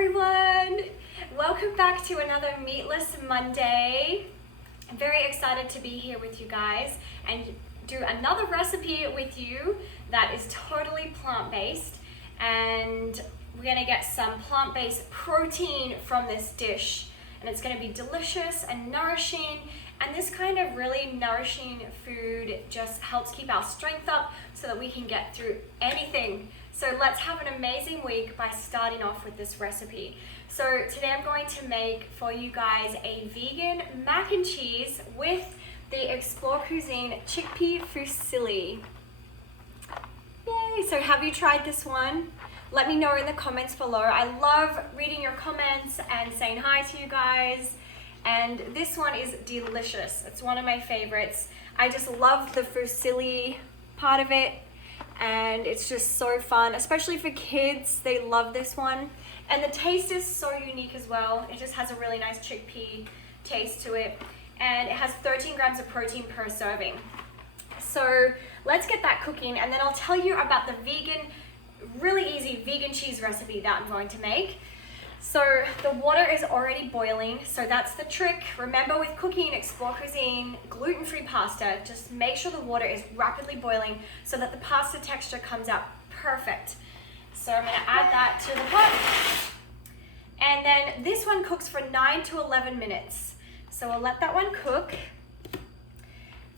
everyone! Welcome back to another Meatless Monday. I'm very excited to be here with you guys and do another recipe with you that is totally plant-based, and we're gonna get some plant-based protein from this dish, and it's gonna be delicious and nourishing. And this kind of really nourishing food just helps keep our strength up so that we can get through anything. So let's have an amazing week by starting off with this recipe. So today I'm going to make for you guys a vegan mac and cheese with the Explore Cuisine chickpea fusilli. Yay! So have you tried this one? Let me know in the comments below. I love reading your comments and saying hi to you guys. And this one is delicious. It's one of my favorites. I just love the fusilli part of it, and it's just so fun, especially for kids. They love this one. And the taste is so unique as well. It just has a really nice chickpea taste to it. And it has 13 grams of protein per serving. So let's get that cooking, and then I'll tell you about the vegan, really easy vegan cheese recipe that I'm going to make. So the water is already boiling, so that's the trick. Remember, with cooking Explore Cuisine gluten-free pasta, just make sure the water is rapidly boiling so that the pasta texture comes out perfect. So I'm gonna add that to the pot. And then this one cooks for 9 to 11 minutes. So we'll let that one cook.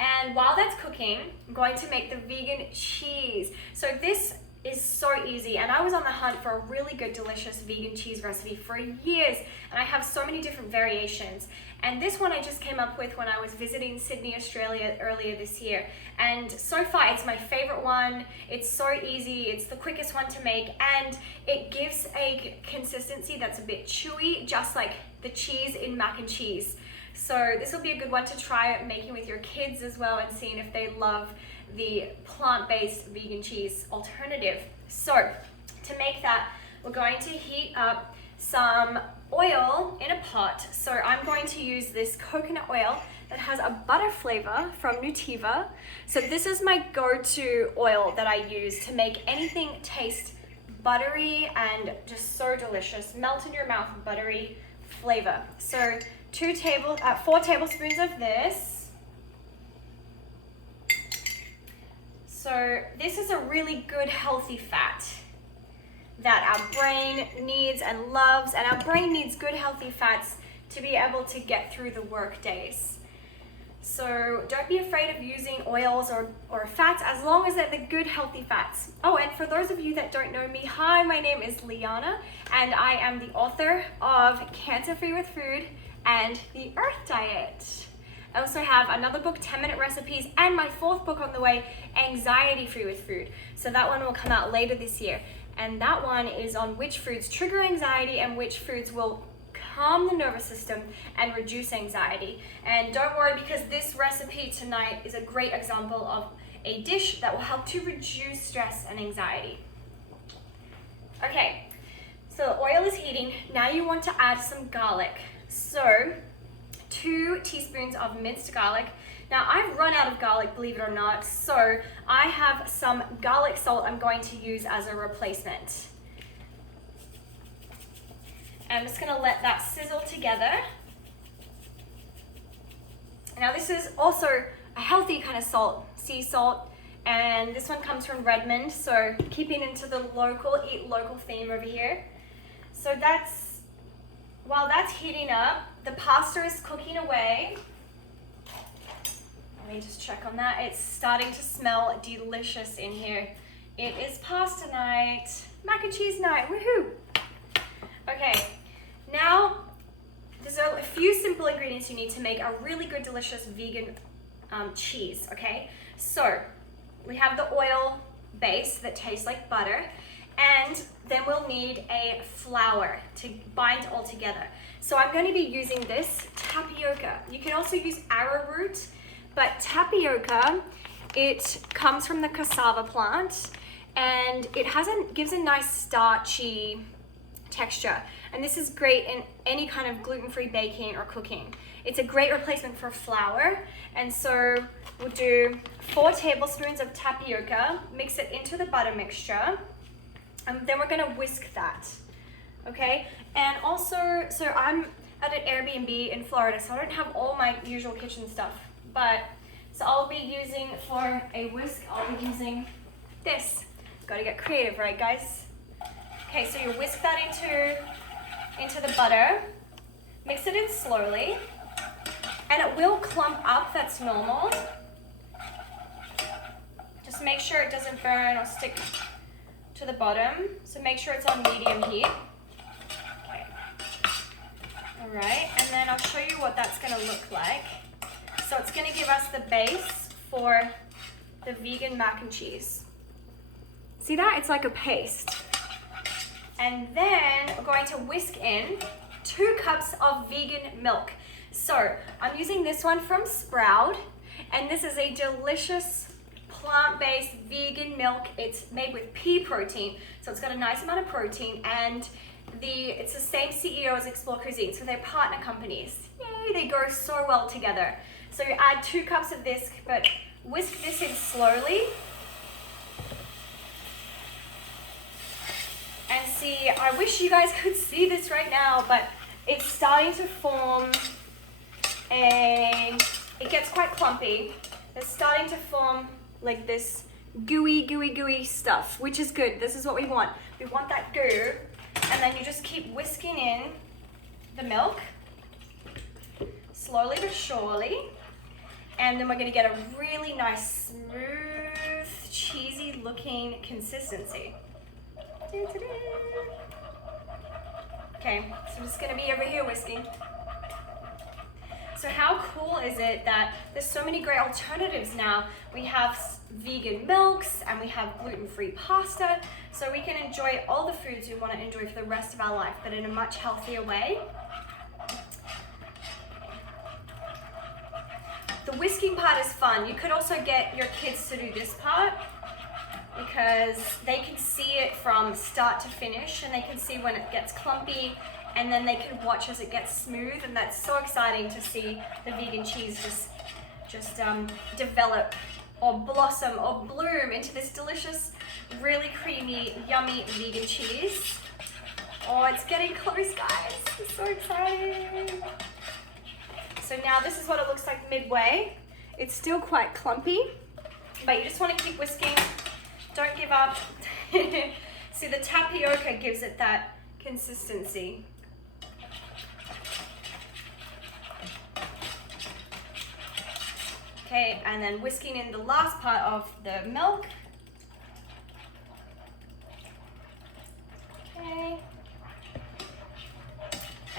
And while that's cooking, I'm going to make the vegan cheese. So this is so easy, and I was on the hunt for a really good, delicious vegan cheese recipe for years, and I have so many different variations. And this one I just came up with when I was visiting Sydney, Australia earlier this year. And so far, it's my favorite one. It's so easy, it's the quickest one to make, and it gives a consistency that's a bit chewy, just like the cheese in mac and cheese. So this will be a good one to try making with your kids as well, and seeing if they love the plant-based vegan cheese alternative. So to make that, we're going to heat up some oil in a pot. So I'm going to use this coconut oil that has a butter flavor from Nutiva. So this is my go-to oil that I use to make anything taste buttery and just so delicious. Melt in your mouth, buttery flavor. So 4 tablespoons of this. So this is a really good, healthy fat that our brain needs and loves, and our brain needs good, healthy fats to be able to get through the work days. So don't be afraid of using oils or fats, as long as they're the good, healthy fats. Oh, and for those of you that don't know me, hi, my name is Liana, and I am the author of Cancer Free with Food and the Earth Diet. I also have another book, 10-minute recipes, and my 4th book on the way, Anxiety Free with Food. So that one will come out later this year. And that one is on which foods trigger anxiety and which foods will calm the nervous system and reduce anxiety. And don't worry, because this recipe tonight is a great example of a dish that will help to reduce stress and anxiety. Okay, so the oil is heating. Now you want to add some garlic. So 2 teaspoons of minced garlic. Now I've run out of garlic, believe it or not, so I have some garlic salt I'm going to use as a replacement. And I'm just gonna let that sizzle together. Now this is also a healthy kind of salt, sea salt, and this one comes from Redmond, so keeping into the local, eat local theme over here. So while that's heating up, the pasta is cooking away. Let me just check on that. It's starting to smell delicious in here. It is pasta night, mac and cheese night, woohoo! Okay, now there's a few simple ingredients you need to make a really good, delicious vegan cheese, okay? So we have the oil base that tastes like butter, and then we'll need a flour to bind all together. So I'm going to be using this tapioca. You can also use arrowroot, but tapioca, it comes from the cassava plant, and it gives a nice starchy texture. And this is great in any kind of gluten-free baking or cooking. It's a great replacement for flour. And so we'll do 4 tablespoons of tapioca, mix it into the butter mixture, and then we're gonna whisk that. okay? And also, so I'm at an Airbnb in Florida, so I don't have all my usual kitchen stuff, but, so I'll be using, for a whisk, I'll be using this. Gotta get creative, right guys? Okay, so you whisk that into the butter, mix it in slowly, and it will clump up, that's normal. Just make sure it doesn't burn or stick to the bottom, so make sure it's on medium heat. Okay. All right, and then I'll show you what that's gonna look like. So it's gonna give us the base for the vegan mac and cheese. See that? It's like a paste. And then we're going to whisk in 2 cups of vegan milk. So I'm using this one from Sprout, and this is a delicious plant-based vegan milk. It's made with pea protein, so it's got a nice amount of protein, and it's the same CEO as Explore Cuisine, so they're partner companies. Yay, they go so well together. So you add 2 cups of this, but whisk this in slowly. And see, I wish you guys could see this right now, but it's starting to form it gets quite clumpy. It's starting to form like this gooey stuff, which is good. This is what we want. We want that goo. And then you just keep whisking in the milk, slowly but surely. And then we're gonna get a really nice, smooth, cheesy looking consistency. Okay, so I'm just gonna be over here whisking. So how cool is it that there's so many great alternatives now? We have vegan milks and we have gluten-free pasta, so we can enjoy all the foods we want to enjoy for the rest of our life, but in a much healthier way. The whisking part is fun. You could also get your kids to do this part, because they can see it from start to finish, and they can see when it gets clumpy, and then they can watch as it gets smooth, and that's so exciting to see the vegan cheese just develop or blossom or bloom into this delicious, really creamy, yummy vegan cheese. Oh, it's getting close, guys. It's so exciting. So now this is what it looks like midway. It's still quite clumpy, but you just want to keep whisking. Don't give up. See, the tapioca gives it that consistency. Okay, and then whisking in the last part of the milk. Okay.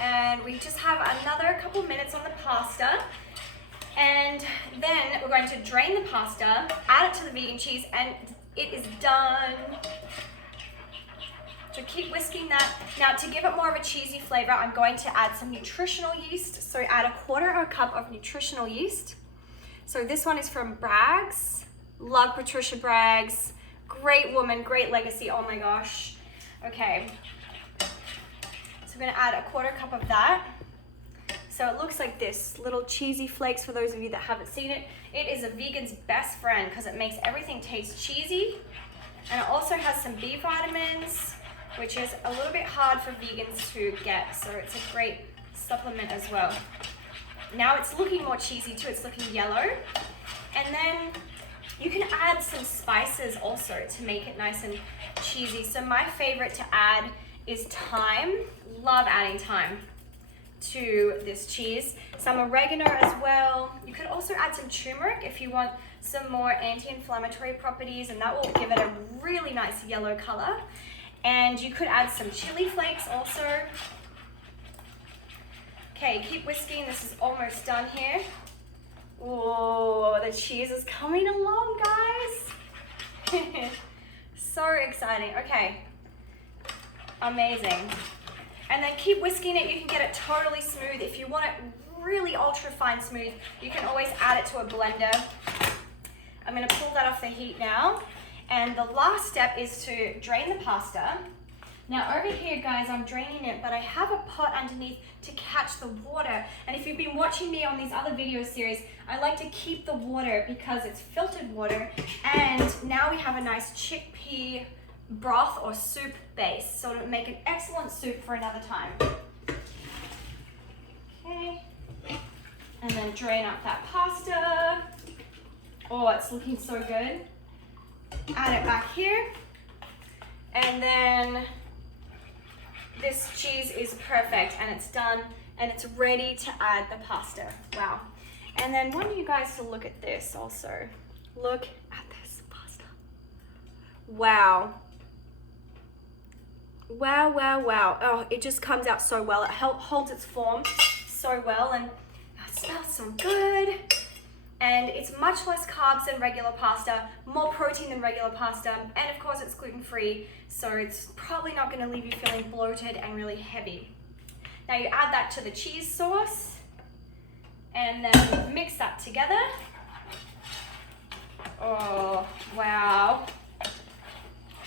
And we just have another couple minutes on the pasta. And then we're going to drain the pasta, add it to the vegan cheese, and it is done. So keep whisking that. Now, to give it more of a cheesy flavor, I'm going to add some nutritional yeast. So add 1/4 cup of nutritional yeast. So this one is from Bragg's. Love Patricia Bragg's. Great woman, great legacy, oh my gosh. Okay, so I'm gonna add 1/4 cup of that. So it looks like this, little cheesy flakes for those of you that haven't seen it. It is a vegan's best friend because it makes everything taste cheesy. And it also has some B vitamins, which is a little bit hard for vegans to get. So it's a great supplement as well. Now it's looking more cheesy too, it's looking yellow. And then you can add some spices also to make it nice and cheesy. So my favorite to add is thyme. Love adding thyme to this cheese. Some oregano as well. You could also add some turmeric if you want some more anti-inflammatory properties, and that will give it a really nice yellow color. And you could add some chili flakes also. Okay, keep whisking. This is almost done here. Oh, the cheese is coming along, guys. So exciting. Okay, amazing. And then keep whisking it. You can get it totally smooth. If you want it really ultra fine smooth, you can always add it to a blender. I'm gonna pull that off the heat now. And the last step is to drain the pasta. Now over here, guys, I'm draining it, but I have a pot underneath to catch the water. And if you've been watching me on these other video series, I like to keep the water because it's filtered water. And now we have a nice chickpea broth or soup base. So it'll make an excellent soup for another time. Okay. And then drain out that pasta. Oh, it's looking so good. Add it back here. And then this cheese is perfect and it's done and it's ready to add the pasta. Wow. And then I want you guys to look at this also. Look at this pasta. Wow. Wow, wow, wow. Oh, it just comes out so well. It holds its form so well and it smells so good. And it's much less carbs than regular pasta, more protein than regular pasta, and of course it's gluten-free, so it's probably not going to leave you feeling bloated and really heavy. Now you add that to the cheese sauce, and then mix that together. Oh, wow. Oh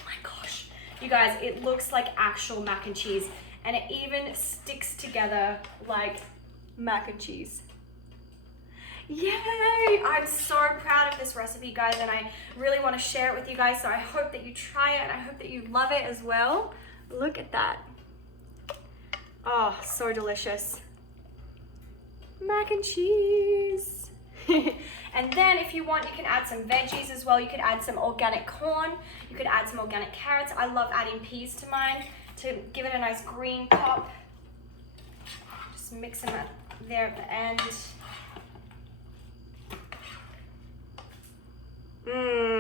my gosh. You guys, it looks like actual mac and cheese, and it even sticks together like mac and cheese. Yay! I'm so proud of this recipe, guys, and I really want to share it with you guys, so I hope that you try it and I hope that you love it as well. Look at that. Oh, so delicious. Mac and cheese. And then if you want, you can add some veggies as well. You could add some organic corn. You could add some organic carrots. I love adding peas to mine to give it a nice green pop. Just mix them up there at the end.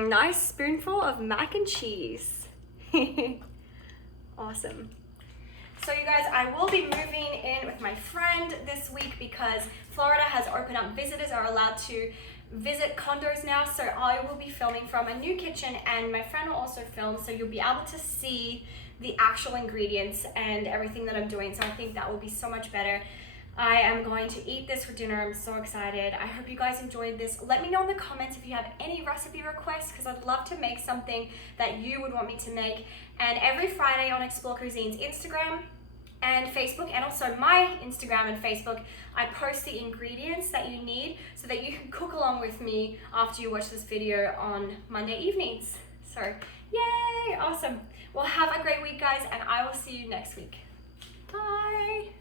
Nice spoonful of mac and cheese. Awesome. So you guys, I will be moving in with my friend this week because Florida has opened up. Visitors are allowed to visit condos now, so I will be filming from a new kitchen and my friend will also film, so you'll be able to see the actual ingredients and everything that I'm doing, so I think that will be so much better. I am going to eat this for dinner. I'm so excited. I hope you guys enjoyed this. Let me know in the comments if you have any recipe requests because I'd love to make something that you would want me to make. And every Friday on Explore Cuisine's Instagram and Facebook, and also my Instagram and Facebook, I post the ingredients that you need so that you can cook along with me after you watch this video on Monday evenings. So, yay! Awesome. Well, have a great week, guys, and I will see you next week. Bye!